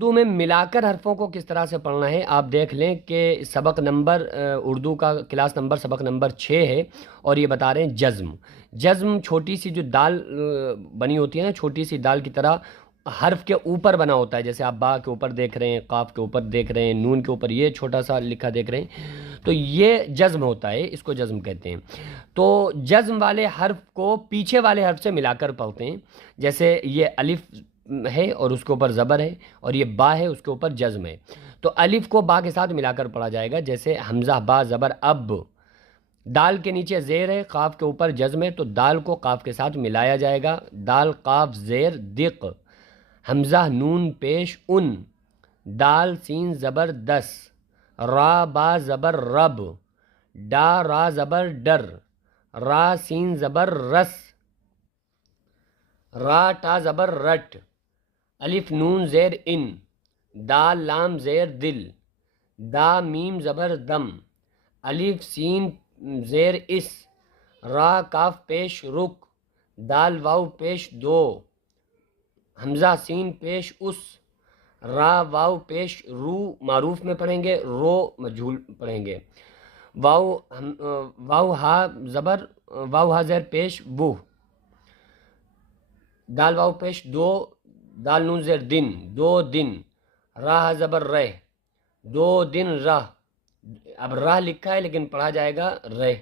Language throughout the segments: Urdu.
اردو میں ملا کر حرفوں کو کس طرح سے پڑھنا ہے آپ دیکھ لیں کہ سبق نمبر اردو کا کلاس نمبر سبق نمبر 6 ہے، اور یہ بتا رہے ہیں جزم۔ جزم چھوٹی سی جو دال بنی ہوتی ہے نا، چھوٹی سی دال کی طرح حرف کے اوپر بنا ہوتا ہے، جیسے آپ با کے اوپر دیکھ رہے ہیں، قاف کے اوپر دیکھ رہے ہیں، نون کے اوپر یہ چھوٹا سا لکھا دیکھ رہے ہیں، تو یہ جزم ہوتا ہے، اس کو جزم کہتے ہیں۔ تو جزم والے حرف کو پیچھے والے حرف سے ملا کر پڑھتے ہیں، جیسے یہ الف ہے اور اس کے اوپر زبر ہے، اور یہ با ہے اس کے اوپر جزم ہے، تو الف کو با کے ساتھ ملا کر پڑھا جائے گا، جیسے حمزہ با زبر اب، دال کے نیچے زیر ہے، قاف کے اوپر جزم ہے، تو دال کو قاف کے ساتھ ملایا جائے گا، دال قاف زیر دق، حمزہ نون پیش ان، دال سین زبر دس، را با زبر رب، ڈا را زبر ڈر، را سین زبر رس، را ٹا زبر رٹ، الف نون زیر ان، دال لام زیر دل، دا میم زبر دم، الف سین زیر اس، را کاف پیش رک، دال واو پیش دو، حمزہ سین پیش اس، را واو پیش رو معروف میں پڑھیں گے، رو مجہول پڑھیں گے، واو ہا زبر، واو ہا زیر پیش وہ، دال واو پیش دو، دال نون زیر دن، دو دن، راہ زبر رہ، دو دن راہ، اب راہ لکھا ہے لیکن پڑھا جائے گا رہ،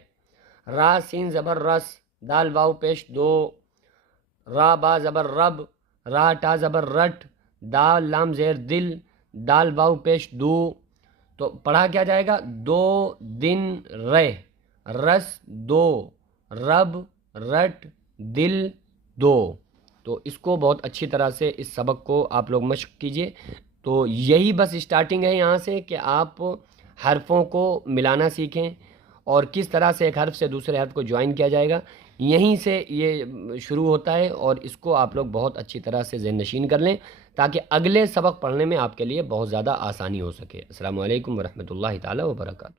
را سین زبر رس، دال واو پیش دو، را با زبر رب، را ٹا زبر رٹ، دال لام زیر دل، دال واو پیش دو، تو پڑھا کیا جائے گا دو دن رہ، رس دو، رب رٹ، دل دو۔ تو اس کو بہت اچھی طرح سے اس سبق کو آپ لوگ مشق کیجئے۔ تو یہی بس اسٹارٹنگ ہے یہاں سے کہ آپ حرفوں کو ملانا سیکھیں، اور کس طرح سے ایک حرف سے دوسرے حرف کو جوائن کیا جائے گا، یہیں سے یہ شروع ہوتا ہے، اور اس کو آپ لوگ بہت اچھی طرح سے ذہن نشین کر لیں تاکہ اگلے سبق پڑھنے میں آپ کے لیے بہت زیادہ آسانی ہو سکے۔ السلام علیکم ورحمۃ اللہ تعالیٰ وبرکاتہ۔